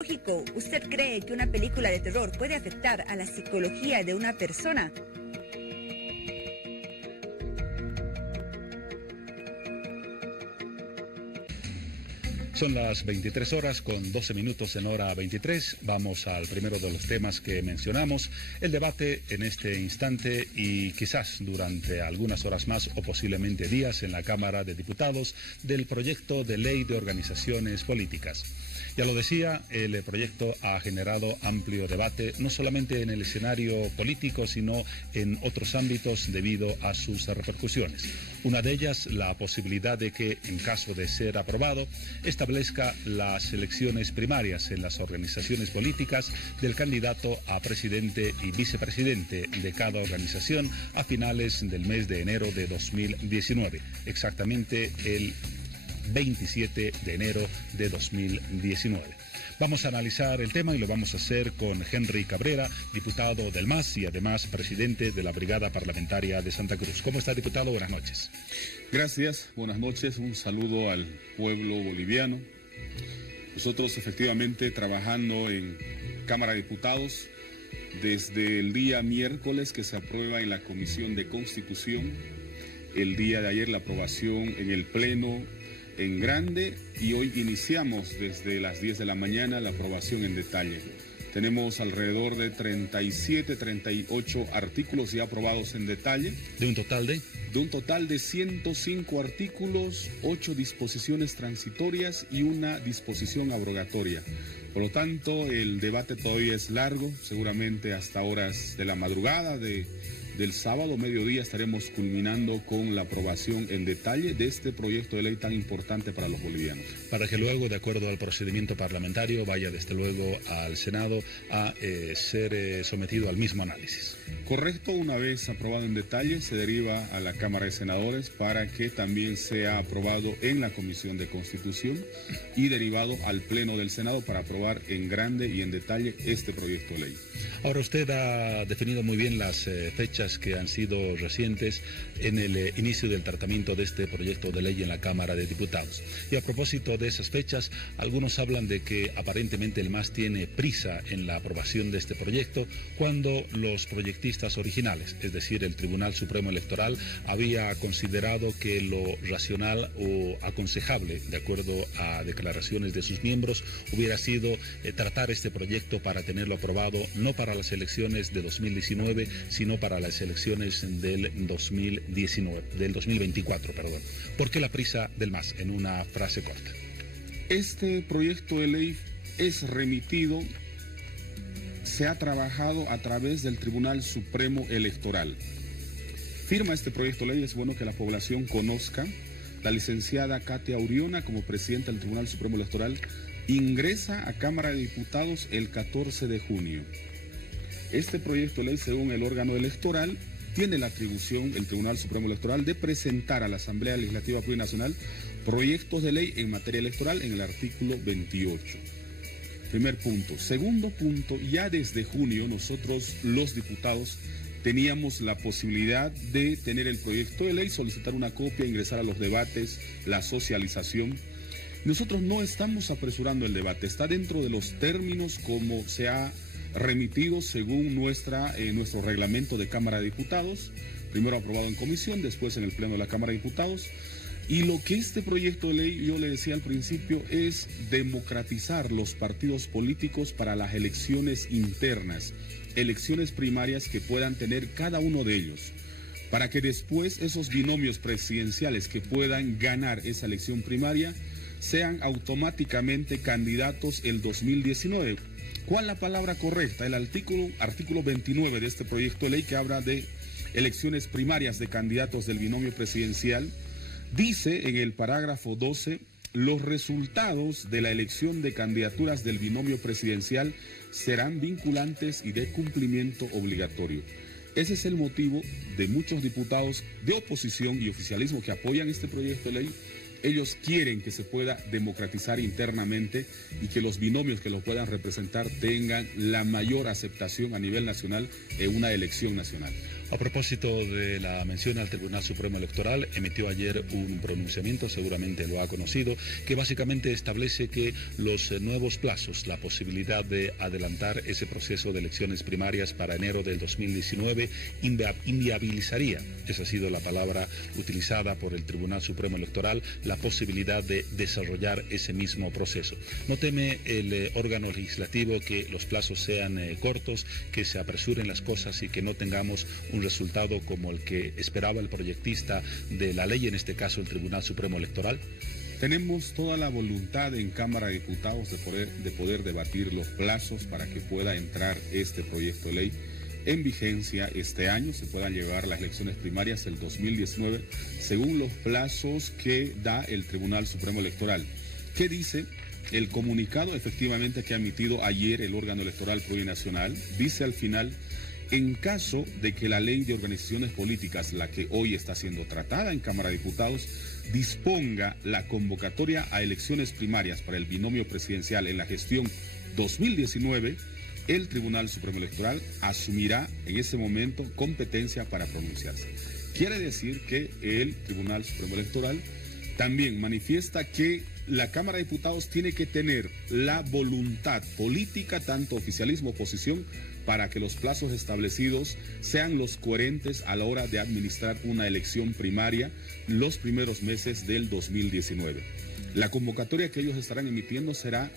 Lógico, ¿usted cree que una película de terror puede afectar a la psicología de una persona? Son las 23 horas con 12 minutos en hora 23. Vamos al primero de los temas que mencionamos, el debate en este instante y quizás durante algunas horas más o posiblemente días en la Cámara de Diputados del proyecto de ley de organizaciones políticas. Ya lo decía, el proyecto ha generado amplio debate, no solamente en el escenario político, sino en otros ámbitos debido a sus repercusiones. Una de ellas, la posibilidad de que, en caso de ser aprobado, establezca las elecciones primarias en las organizaciones políticas del candidato a presidente y vicepresidente de cada organización a finales del mes de enero de 2019, exactamente el 27 de enero de 2019. Vamos a analizar el tema y lo vamos a hacer con Henry Cabrera, diputado del MAS y además presidente de la Brigada Parlamentaria de Santa Cruz. ¿Cómo está, diputado? Buenas noches. Gracias, buenas noches. Un saludo al pueblo boliviano. Nosotros efectivamente trabajando en Cámara de Diputados desde el día miércoles que se aprueba en la Comisión de Constitución, el día de ayer la aprobación en el Pleno en grande y hoy iniciamos desde las 10 de la mañana la aprobación en detalle. Tenemos alrededor de 37, 38 artículos ya aprobados en detalle. ¿De un total de? De un total de 105 artículos, 8 disposiciones transitorias y una disposición abrogatoria. Por lo tanto, el debate todavía es largo, seguramente hasta horas de la madrugada del sábado, mediodía, estaremos culminando con la aprobación en detalle de este proyecto de ley tan importante para los bolivianos. Para que luego, de acuerdo al procedimiento parlamentario, vaya desde luego al Senado a ser sometido al mismo análisis. Correcto, una vez aprobado en detalle, se deriva a la Cámara de Senadores para que también sea aprobado en la Comisión de Constitución y derivado al Pleno del Senado para aprobar en grande y en detalle este proyecto de ley. Ahora, usted ha definido muy bien las fechas que han sido recientes en el inicio del tratamiento de este proyecto de ley en la Cámara de Diputados. Y a propósito de esas fechas, algunos hablan de que aparentemente el MAS tiene prisa en la aprobación de este proyecto cuando los proyectistas originales, es decir, el Tribunal Supremo Electoral, había considerado que lo racional o aconsejable, de acuerdo a declaraciones de sus miembros, hubiera sido tratar este proyecto para tenerlo aprobado no para las elecciones de 2019, sino para las elecciones del 2024, perdón. ¿Por qué la prisa del MAS? En una frase corta. Este proyecto de ley es remitido, se ha trabajado a través del Tribunal Supremo Electoral. Firma este proyecto de ley, es bueno que la población conozca, la licenciada Katia Uriona como presidenta del Tribunal Supremo Electoral ingresa a Cámara de Diputados el 14 de junio. Este proyecto de ley, según el órgano electoral, tiene la atribución, el Tribunal Supremo Electoral, de presentar a la Asamblea Legislativa Plurinacional proyectos de ley en materia electoral en el artículo 28. Primer punto. Segundo punto, ya desde junio nosotros, los diputados, teníamos la posibilidad de tener el proyecto de ley, solicitar una copia, ingresar a los debates, la socialización. Nosotros no estamos apresurando el debate, está dentro de los términos como se ha remitido según nuestro reglamento de Cámara de Diputados, primero aprobado en comisión, después en el Pleno de la Cámara de Diputados. Y lo que este proyecto de ley, yo le decía al principio, es democratizar los partidos políticos para las elecciones internas, elecciones primarias que puedan tener cada uno de ellos, para que después esos binomios presidenciales que puedan ganar esa elección primaria sean automáticamente candidatos el 2019. ¿Cuál es la palabra correcta? El artículo 29 de este proyecto de ley, que habla de elecciones primarias de candidatos del binomio presidencial, dice en el parágrafo 12, los resultados de la elección de candidaturas del binomio presidencial serán vinculantes y de cumplimiento obligatorio. Ese es el motivo de muchos diputados de oposición y oficialismo que apoyan este proyecto de ley. Ellos quieren que se pueda democratizar internamente y que los binomios que lo puedan representar tengan la mayor aceptación a nivel nacional en una elección nacional. A propósito de la mención al Tribunal Supremo Electoral, emitió ayer un pronunciamiento, seguramente lo ha conocido, que básicamente establece que los nuevos plazos, la posibilidad de adelantar ese proceso de elecciones primarias para enero del 2019, inviabilizaría, esa ha sido la palabra utilizada por el Tribunal Supremo Electoral, la posibilidad de desarrollar ese mismo proceso. ¿No teme el órgano legislativo que los plazos sean cortos, que se apresuren las cosas y que no tengamos un resultado como el que esperaba el proyectista de la ley, en este caso el Tribunal Supremo Electoral? Tenemos toda la voluntad en Cámara de Diputados de poder debatir los plazos para que pueda entrar este proyecto de ley en vigencia este año, se puedan llevar las elecciones primarias el 2019 según los plazos que da el Tribunal Supremo Electoral. ¿Qué dice? El comunicado efectivamente que ha emitido ayer el órgano electoral plurinacional dice al final: en caso de que la ley de organizaciones políticas, la que hoy está siendo tratada en Cámara de Diputados, disponga la convocatoria a elecciones primarias para el binomio presidencial en la gestión 2019, el Tribunal Supremo Electoral asumirá en ese momento competencia para pronunciarse. Quiere decir que el Tribunal Supremo Electoral también manifiesta que la Cámara de Diputados tiene que tener la voluntad política, tanto oficialismo como oposición, para que los plazos establecidos sean los coherentes a la hora de administrar una elección primaria los primeros meses del 2019. La convocatoria que ellos estarán emitiendo será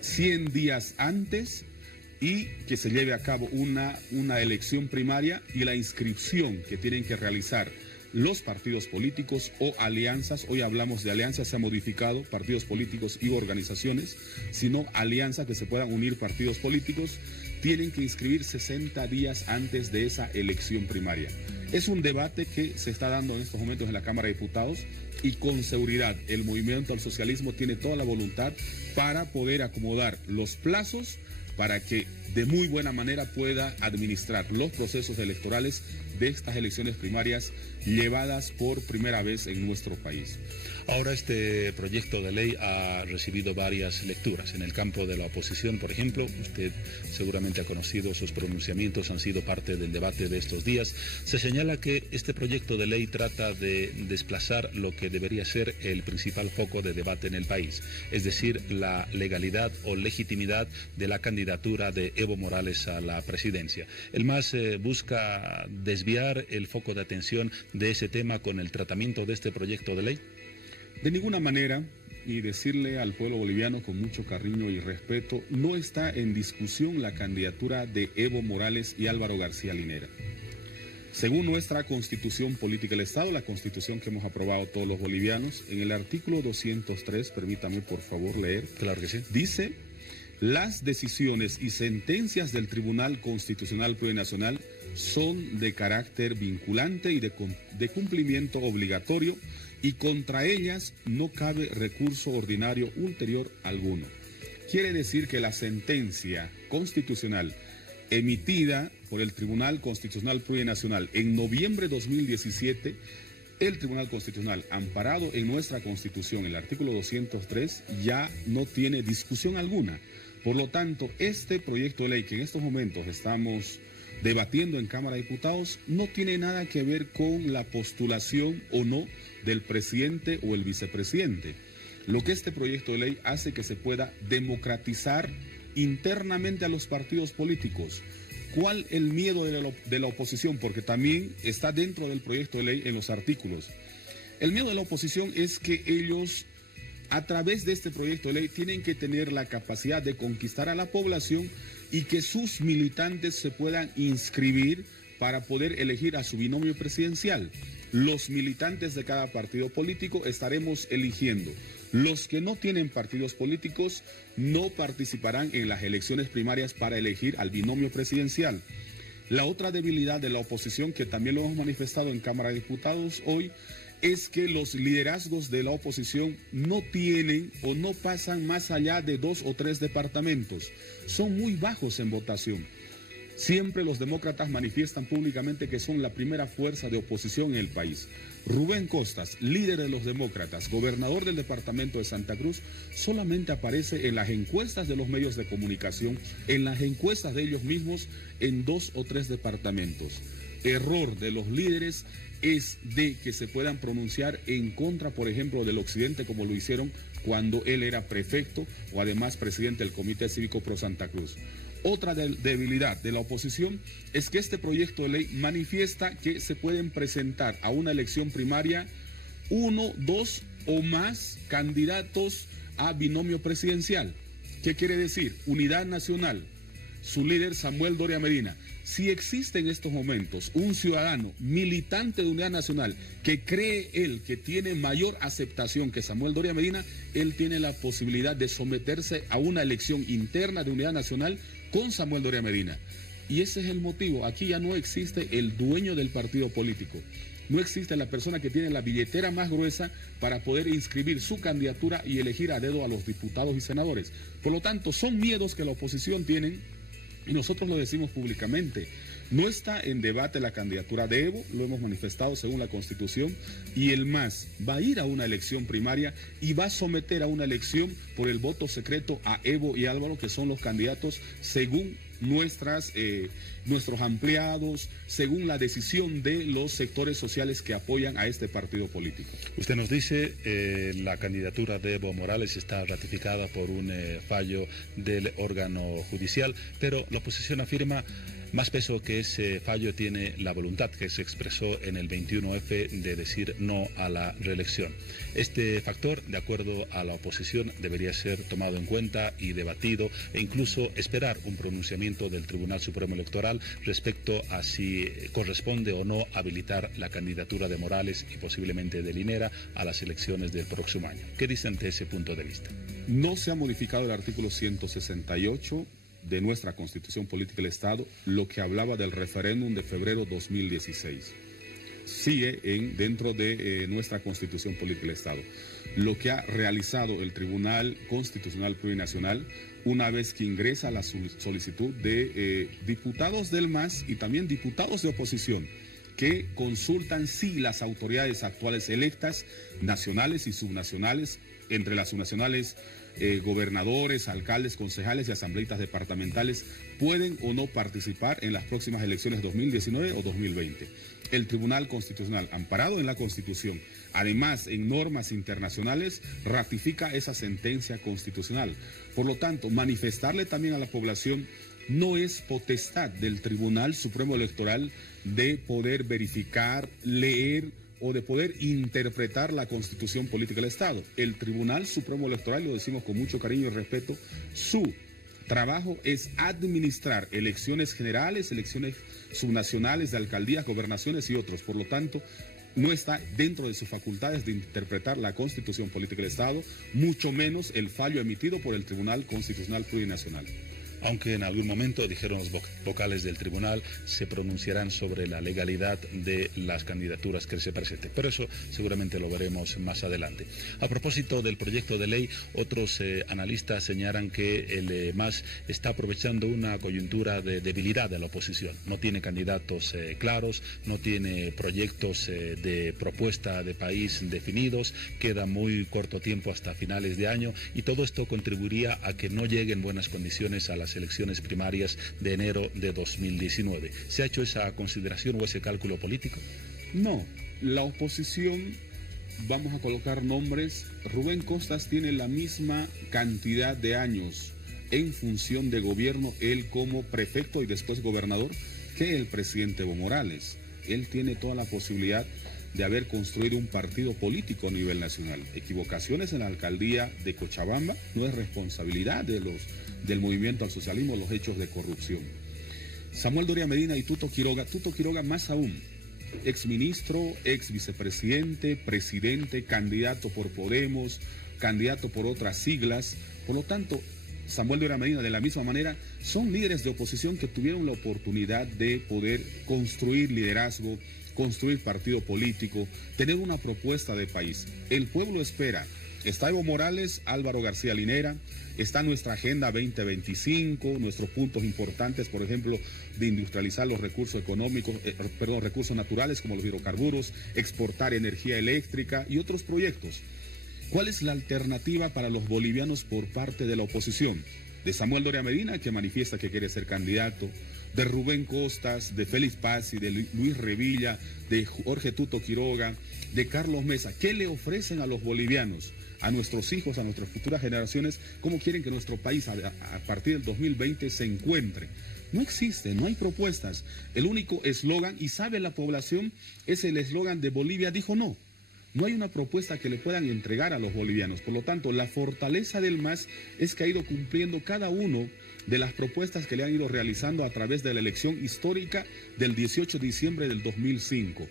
100 días antes y que se lleve a cabo una elección primaria, y la inscripción que tienen que realizar los partidos políticos o alianzas. Hoy hablamos de alianzas, se ha modificado partidos políticos y organizaciones, sino alianzas que se puedan unir partidos políticos, tienen que inscribir 60 días antes de esa elección primaria. Es un debate que se está dando en estos momentos en la Cámara de Diputados, y con seguridad el Movimiento al Socialismo tiene toda la voluntad para poder acomodar los plazos para que de muy buena manera pueda administrar los procesos electorales de estas elecciones primarias llevadas por primera vez en nuestro país. Ahora este proyecto de ley ha recibido varias lecturas. En el campo de la oposición, por ejemplo, usted seguramente ha conocido sus pronunciamientos, han sido parte del debate de estos días. Se señala que este proyecto de ley trata de desplazar lo que debería ser el principal foco de debate en el país, es decir, la legalidad o legitimidad de la candidatura de Evo Morales a la presidencia. El MAS busca desviar el foco de atención de ese tema con el tratamiento de este proyecto de ley. De ninguna manera, y decirle al pueblo boliviano con mucho cariño y respeto, no está en discusión la candidatura de Evo Morales y Álvaro García Linera. Según nuestra Constitución Política del Estado, la Constitución que hemos aprobado todos los bolivianos, en el artículo 203, permítame por favor leer. Claro que sí. Dice: las decisiones y sentencias del Tribunal Constitucional Plurinacional son de carácter vinculante y de cumplimiento obligatorio, y contra ellas no cabe recurso ordinario ulterior alguno. Quiere decir que la sentencia constitucional emitida por el Tribunal Constitucional Plurinacional en noviembre de 2017, el Tribunal Constitucional, amparado en nuestra Constitución, el artículo 203, ya no tiene discusión alguna. Por lo tanto, este proyecto de ley que en estos momentos estamos debatiendo en Cámara de Diputados no tiene nada que ver con la postulación o no del presidente o el vicepresidente. Lo que este proyecto de ley hace que se pueda democratizar internamente a los partidos políticos. ¿Cuál el miedo de la oposición? Porque también está dentro del proyecto de ley en los artículos. El miedo de la oposición es que ellos, a través de este proyecto de ley, tienen que tener la capacidad de conquistar a la población y que sus militantes se puedan inscribir para poder elegir a su binomio presidencial. Los militantes de cada partido político estaremos eligiendo. Los que no tienen partidos políticos no participarán en las elecciones primarias para elegir al binomio presidencial. La otra debilidad de la oposición, que también lo hemos manifestado en Cámara de Diputados hoy, es que los liderazgos de la oposición no tienen o no pasan más allá de 2 o 3 departamentos. Son muy bajos en votación. Siempre los demócratas manifiestan públicamente que son la primera fuerza de oposición en el país. Rubén Costas, líder de los demócratas, gobernador del departamento de Santa Cruz, solamente aparece en las encuestas de los medios de comunicación, en las encuestas de ellos mismos, en 2 o 3 departamentos. error de los líderes es de que se puedan pronunciar en contra, por ejemplo, del occidente, como lo hicieron cuando él era prefecto o además presidente del Comité Cívico Pro Santa Cruz. Otra debilidad de la oposición es que este proyecto de ley manifiesta que se pueden presentar a una elección primaria 1, 2 o más candidatos a binomio presidencial. ¿Qué quiere decir? Unidad Nacional, su líder Samuel Doria Medina. Si existe en estos momentos un ciudadano militante de Unidad Nacional que cree él que tiene mayor aceptación que Samuel Doria Medina, él tiene la posibilidad de someterse a una elección interna de Unidad Nacional con Samuel Doria Medina. Y ese es el motivo. Aquí ya no existe el dueño del partido político. No existe la persona que tiene la billetera más gruesa para poder inscribir su candidatura y elegir a dedo a los diputados y senadores. Por lo tanto, son miedos que la oposición tiene y nosotros lo decimos públicamente. No está en debate la candidatura de Evo, lo hemos manifestado según la Constitución, y el MAS va a ir a una elección primaria y va a someter a una elección por el voto secreto a Evo y Álvaro, que son los candidatos según nuestros ampliados, según la decisión de los sectores sociales que apoyan a este partido político. Usted nos dice la candidatura de Evo Morales está ratificada por un fallo del órgano judicial, pero la oposición afirma más peso que ese fallo tiene la voluntad que se expresó en el 21F de decir no a la reelección. Este factor, de acuerdo a la oposición, debería ser tomado en cuenta y debatido e incluso esperar un pronunciamiento del Tribunal Supremo Electoral respecto a si corresponde o no habilitar la candidatura de Morales y posiblemente de Linera a las elecciones del próximo año. ¿Qué dice ante ese punto de vista? No se ha modificado el artículo 168 de nuestra Constitución Política del Estado, lo que hablaba del referéndum de febrero 2016. Sigue dentro de nuestra Constitución Política del Estado. Lo que ha realizado el Tribunal Constitucional Plurinacional, una vez que ingresa la solicitud de diputados del MAS y también diputados de oposición, que consultan si las autoridades actuales electas, nacionales y subnacionales, entre las subnacionales gobernadores, alcaldes, concejales y asambleístas departamentales pueden o no participar en las próximas elecciones 2019 o 2020. El Tribunal Constitucional, amparado en la Constitución, además en normas internacionales, ratifica esa sentencia constitucional. Por lo tanto, manifestarle también a la población no es potestad del Tribunal Supremo Electoral de poder verificar, leer o de poder interpretar la Constitución Política del Estado. El Tribunal Supremo Electoral, lo decimos con mucho cariño y respeto, su trabajo es administrar elecciones generales, elecciones subnacionales de alcaldías, gobernaciones y otros. Por lo tanto, no está dentro de sus facultades de interpretar la Constitución Política del Estado, mucho menos el fallo emitido por el Tribunal Constitucional Plurinacional. Aunque en algún momento, dijeron los vocales del tribunal, se pronunciarán sobre la legalidad de las candidaturas que se presenten. Pero eso seguramente lo veremos más adelante. A propósito del proyecto de ley, otros analistas señalan que el MAS está aprovechando una coyuntura de debilidad de la oposición. No tiene candidatos claros, no tiene proyectos de propuesta de país definidos, queda muy corto tiempo hasta finales de año y todo esto contribuiría a que no lleguen buenas condiciones a las elecciones primarias de enero de 2019. ¿Se ha hecho esa consideración o ese cálculo político? No, la oposición, vamos a colocar nombres, Rubén Costas tiene la misma cantidad de años en función de gobierno, él como prefecto y después gobernador, que el presidente Evo Morales. Él tiene toda la posibilidad de haber construido un partido político a nivel nacional. Equivocaciones en la alcaldía de Cochabamba no es responsabilidad del movimiento al socialismo, los hechos de corrupción. Samuel Doria Medina y Tuto Quiroga más aún, exministro, ex vicepresidente, presidente, candidato por Podemos, candidato por otras siglas. Por lo tanto, Samuel Doria Medina, de la misma manera, son líderes de oposición que tuvieron la oportunidad de poder construir liderazgo, construir partido político, tener una propuesta de país. El pueblo espera. Está Evo Morales, Álvaro García Linera, está nuestra Agenda 2025, nuestros puntos importantes, por ejemplo, de industrializar los recursos económicos, recursos naturales como los hidrocarburos, exportar energía eléctrica y otros proyectos. ¿Cuál es la alternativa para los bolivianos por parte de la oposición? de Samuel Doria Medina, que manifiesta que quiere ser candidato, de Rubén Costas, de Félix Pazzi, de Luis Revilla, de Jorge Tuto Quiroga, de Carlos Mesa. ¿Qué le ofrecen a los bolivianos, a nuestros hijos, a nuestras futuras generaciones? ¿Cómo quieren que nuestro país a partir del 2020 se encuentre? No existe, no hay propuestas. El único eslogan, y sabe la población, es el eslogan de Bolivia dijo no. No hay una propuesta que le puedan entregar a los bolivianos. Por lo tanto, la fortaleza del MAS es que ha ido cumpliendo cada uno de las propuestas que le han ido realizando a través de la elección histórica del 18 de diciembre del 2005.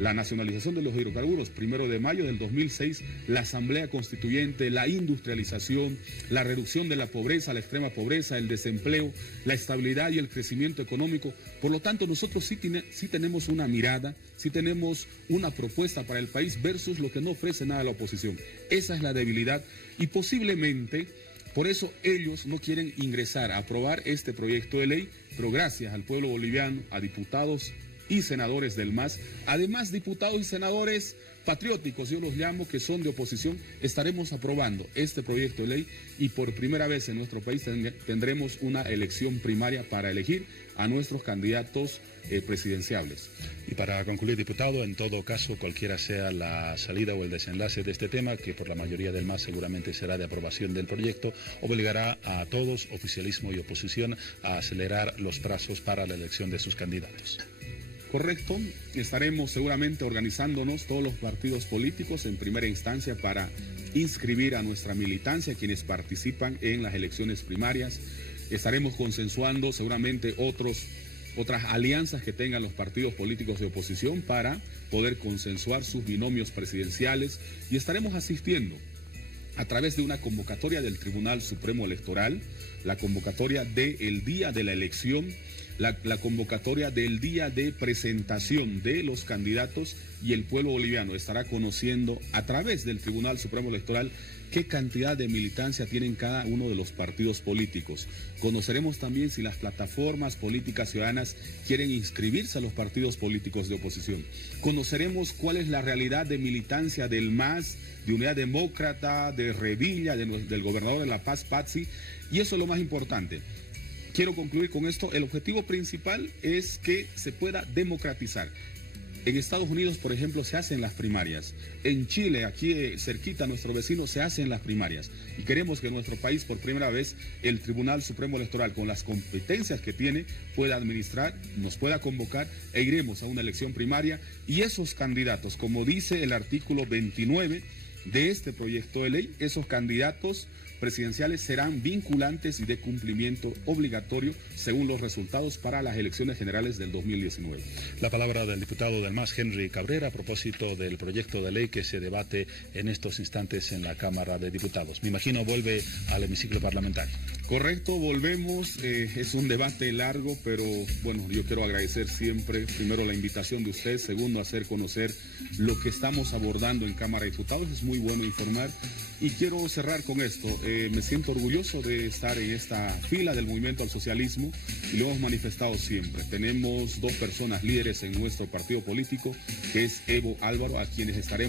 La nacionalización de los hidrocarburos, 1 de mayo del 2006, la Asamblea Constituyente, la industrialización, la reducción de la pobreza, la extrema pobreza, el desempleo, la estabilidad y el crecimiento económico. Por lo tanto, nosotros sí tenemos una mirada, sí tenemos una propuesta para el país versus lo que no ofrece nada a la oposición. Esa es la debilidad y posiblemente por eso ellos no quieren ingresar a aprobar este proyecto de ley, pero gracias al pueblo boliviano, a diputados y senadores del MAS, además diputados y senadores patrióticos, yo los llamo, que son de oposición, estaremos aprobando este proyecto de ley y por primera vez en nuestro país tendremos una elección primaria para elegir a nuestros candidatos presidenciables. Y para concluir, diputado, en todo caso, cualquiera sea la salida o el desenlace de este tema, que por la mayoría del MAS seguramente será de aprobación del proyecto, obligará a todos, oficialismo y oposición, a acelerar los plazos para la elección de sus candidatos. Correcto, estaremos seguramente organizándonos todos los partidos políticos en primera instancia para inscribir a nuestra militancia, quienes participan en las elecciones primarias. Estaremos consensuando seguramente otras alianzas que tengan los partidos políticos de oposición para poder consensuar sus binomios presidenciales y estaremos asistiendo a través de una convocatoria del Tribunal Supremo Electoral, la convocatoria del día de la elección, la convocatoria del día de presentación de los candidatos, y el pueblo boliviano estará conociendo a través del Tribunal Supremo Electoral qué cantidad de militancia tienen cada uno de los partidos políticos. Conoceremos también si las plataformas políticas ciudadanas quieren inscribirse a los partidos políticos de oposición. Conoceremos cuál es la realidad de militancia del MAS, de Unidad Demócrata, de Revilla, del gobernador de La Paz, Pazzi, y eso es lo más importante. Quiero concluir con esto. El objetivo principal es que se pueda democratizar. En Estados Unidos, por ejemplo, se hacen las primarias. En Chile, aquí cerquita, nuestro vecino, se hacen las primarias. Y queremos que en nuestro país, por primera vez, el Tribunal Supremo Electoral, con las competencias que tiene, pueda administrar, nos pueda convocar e iremos a una elección primaria. Y esos candidatos, como dice el artículo 29 de este proyecto de ley, esos candidatos presidenciales serán vinculantes y de cumplimiento obligatorio según los resultados para las elecciones generales del 2019. La palabra del diputado del MAS, Henry Cabrera, a propósito del proyecto de ley que se debate en estos instantes en la Cámara de Diputados. Me imagino vuelve al hemiciclo parlamentario. Correcto, volvemos. Es un debate largo, pero bueno, yo quiero agradecer siempre, primero, la invitación de usted, segundo, hacer conocer lo que estamos abordando en Cámara de Diputados. Es muy bueno informar y quiero cerrar con esto. Me siento orgulloso de estar en esta fila del movimiento al socialismo y lo hemos manifestado siempre. Tenemos dos personas líderes en nuestro partido político, que es Evo Álvaro, a quienes estaremos